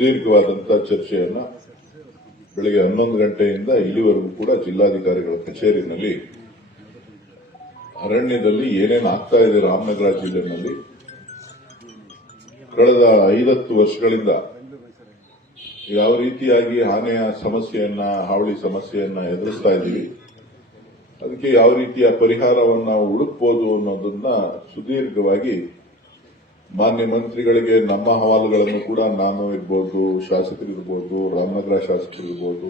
ಸುದೀರ್ಘವಾದಂತಹ ಚರ್ಚೆಯನ್ನ ಬೆಳಗ್ಗೆ 11 ಗಂಟೆಯಿಂದ ಇಲ್ಲಿವರೆಗೂ ಕೂಡ ಜಿಲ್ಲಾಧಿಕಾರಿಗಳ ಕಚೇರಿನಲ್ಲಿ ಅರಣ್ಯದಲ್ಲಿ ಏನೇನು ಆಗ್ತಾ ಇದೆ ರಾಮನಗರ ಜಿಲ್ಲೆಯಲ್ಲಿ ಕಳೆದ 50 ವರ್ಷಗಳಿಂದ ಯಾವ ರೀತಿಯಾಗಿ ಆನೆಯ ಸಮಸ್ಯೆಯನ್ನ ಹಾವಳಿ ಸಮಸ್ಯೆಯನ್ನ ಎದುರಿಸ್ತಾ ಇದ್ದೀವಿ, ಅದಕ್ಕೆ ಯಾವ ರೀತಿಯ ಪರಿಹಾರವನ್ನು ನಾವು ಹುಡುಕಬಹುದು ಅನ್ನೋದನ್ನ ಸುದೀರ್ಘವಾಗಿ ಮಾನ್ಯ ಮಂತ್ರಿಗಳಿಗೆ ನಮ್ಮ ಅಹವಾಲುಗಳನ್ನು ಕೂಡ ನಾನು ಇರ್ಬೋದು, ಶಾಸಕರಿರ್ಬೋದು, ರಾಮನಗರ ಶಾಸಕರಿರ್ಬೋದು,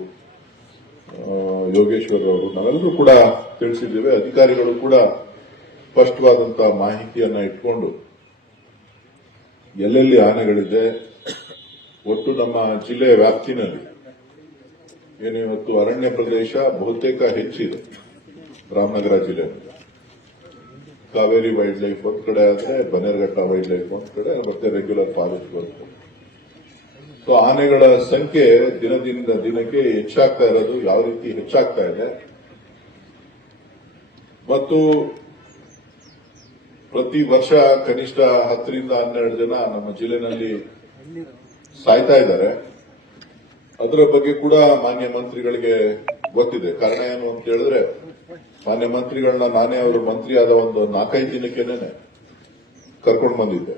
ಯೋಗೇಶ್ವರ್ ಅವರು ನಾವೆಲ್ಲರೂ ಕೂಡ ತಿಳಿಸಿದ್ದೇವೆ. ಅಧಿಕಾರಿಗಳು ಕೂಡ ಸ್ಪಷ್ಟವಾದಂತಹ ಮಾಹಿತಿಯನ್ನ ಇಟ್ಕೊಂಡು ಎಲ್ಲೆಲ್ಲಿ ಆನೆಗಳಿದೆ, ಒಟ್ಟು ನಮ್ಮ ಜಿಲ್ಲೆಯ ವ್ಯಾಪ್ತಿನಲ್ಲಿ ಏನು ಇವತ್ತು ಅರಣ್ಯ ಪ್ರದೇಶ ಬಹುತೇಕ ಹೆಚ್ಚಿದೆ ರಾಮನಗರ ಜಿಲ್ಲೆಯಲ್ಲಿ. ಕಾವೇರಿ ವೈಲ್ಡ್ ಲೈಫ್ ಒಂದ್ ಕಡೆ ಆದ್ರೆ ಬನ್ನೇರಘಟ್ಟ ವೈಲ್ಡ್ ಲೈಫ್ ಒಂದ್ ಕಡೆ, ಮತ್ತೆ ರೆಗ್ಯುಲರ್ ಫಾರೆಸ್ಟ್ ಬರುತ್ತೆ. ಸೊ ಆನೆಗಳ ಸಂಖ್ಯೆ ದಿನದಿಂದ ದಿನಕ್ಕೆ ಹೆಚ್ಚಾಗ್ತಾ ಇರೋದು ಯಾವ ರೀತಿ ಹೆಚ್ಚಾಗ್ತಾ ಇದೆ ಮತ್ತು ಪ್ರತಿ ವರ್ಷ ಕನಿಷ್ಠ 10 ರಿಂದ 12 ಜನ ನಮ್ಮ ಜಿಲ್ಲೆನಲ್ಲಿ ಸಾಯ್ತಾ ಇದ್ದಾರೆ. ಅದರ ಬಗ್ಗೆ ಕೂಡ ಮಾನ್ಯ ಮಂತ್ರಿಗಳಿಗೆ ಗೊತ್ತಿದೆ. ಕಾರಣ ಏನು ಅಂತ ಹೇಳಿದ್ರೆ ಮಾನ್ಯ ಮಂತ್ರಿಗಳನ್ನ ನಾನೇ ಅವರು ಮಂತ್ರಿ ಆದ ಒಂದು 4-5 ದಿನಕ್ಕೇನೆ ಕರ್ಕೊಂಡು ಬಂದಿದ್ದೆ.